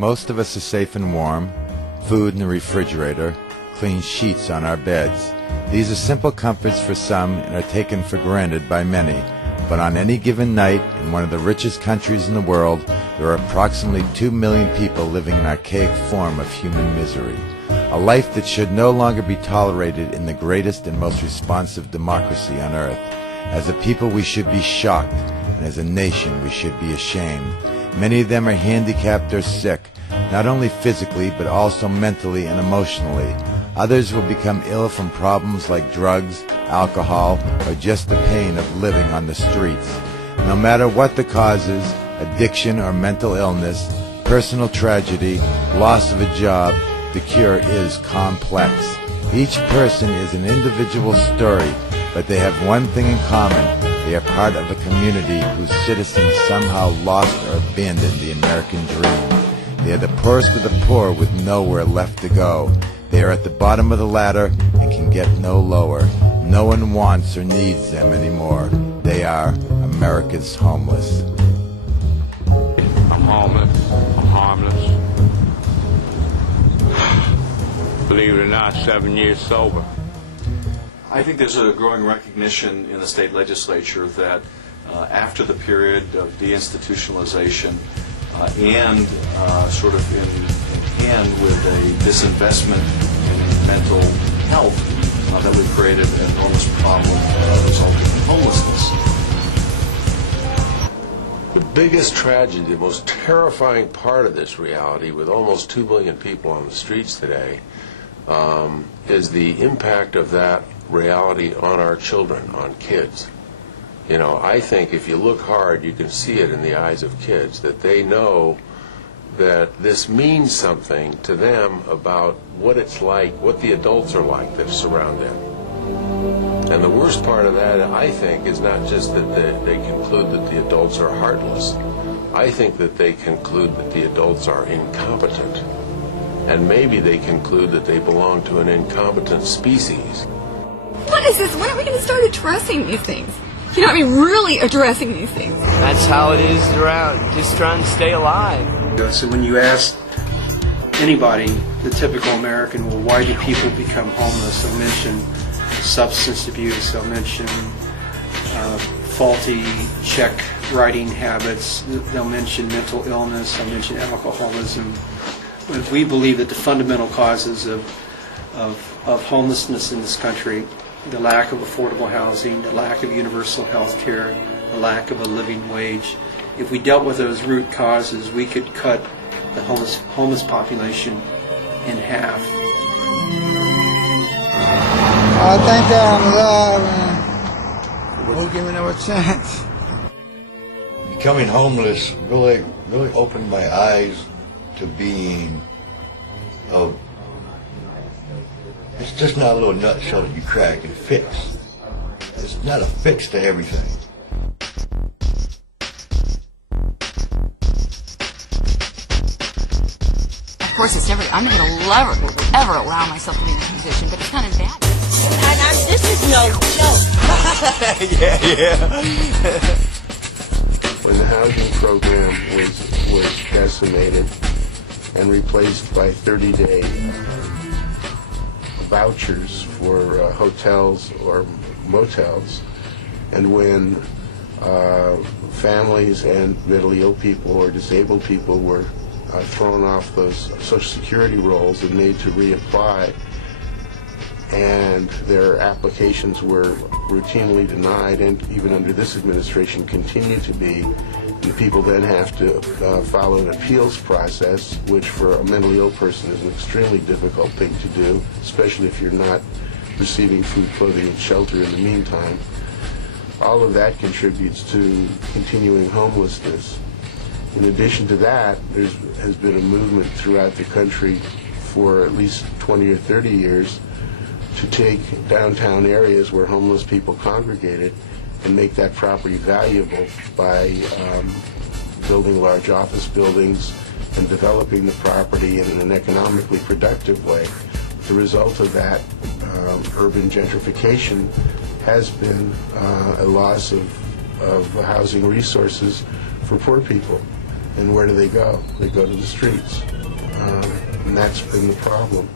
Most of us are safe and warm, food in the refrigerator, clean sheets on our beds. These are simple comforts for some and are taken for granted by many. But on any given night, in one of the richest countries in the world, there are approximately 2 million people living an archaic form of human misery. A life that should no longer be tolerated in the greatest and most responsive democracy on earth. As a people, we should be shocked, and as a nation, we should be ashamed. Many of them are handicapped or sick, not only physically, but also mentally and emotionally. Others will become ill from problems like drugs, alcohol, or just the pain of living on the streets. No matter what the causes, addiction or mental illness, personal tragedy, loss of a job, the cure is complex. Each person is an individual story, but they have one thing in common. They are part of a community whose citizens somehow lost or abandoned the American dream. They are the poorest of the poor with nowhere left to go. They are at the bottom of the ladder and can get no lower. No one wants or needs them anymore. They are America's homeless. I'm homeless. I'm harmless. Believe it or not, 7 years sober. I think there's a growing recognition in the state legislature that after the period of deinstitutionalization and sort of in hand with a disinvestment in mental health, that we've created an enormous problem resulting in homelessness. The biggest tragedy, the most terrifying part of this reality, with almost 2 million people on the streets today, is the impact of that reality on our children, on kids. You know, I think if you look hard, you can see it in the eyes of kids, that they know that this means something to them about what it's like, what the adults are like that surround them. And the worst part of that, I think, is not just that they conclude that the adults are heartless. I think that they conclude that the adults are incompetent. And maybe they conclude that they belong to an incompetent species. What is this? When are we going to start addressing these things? You know, I mean, really addressing these things. That's how it is around, just trying to stay alive. So when you ask anybody, the typical American, well, why do people become homeless? They'll mention substance abuse, they'll mention faulty check writing habits, they'll mention mental illness, they'll mention alcoholism. But we believe that the fundamental causes of homelessness in this country, the lack of affordable housing, the lack of universal health care, the lack of a living wage. If we dealt with those root causes, we could cut the homeless population in half. I think I'm alive and won't give me no chance. Becoming homeless really opened my eyes to being of, it's just not a little nutshell that you crack and fix. It's not a fix to everything. Of course, it's never, I'm not going to ever allow myself to be in this position, but it's kind of bad. This is no joke. Yeah. When the housing program was decimated and replaced by 30-day vouchers for hotels or motels, and when families and mentally ill people or disabled people were thrown off those Social Security rolls and made to reapply, and their applications were routinely denied, and even under this administration continue to be, and people then have to follow an appeals process, which for a mentally ill person is an extremely difficult thing to do, especially if you're not receiving food, clothing, and shelter in the meantime. All of that contributes to continuing homelessness. In addition to that, there has been a movement throughout the country for at least 20 or 30 years to take downtown areas where homeless people congregated and make that property valuable by building large office buildings and developing the property in an economically productive way. The result of that urban gentrification has been a loss of housing resources for poor people. And where do they go? They go to the streets. And that's been the problem.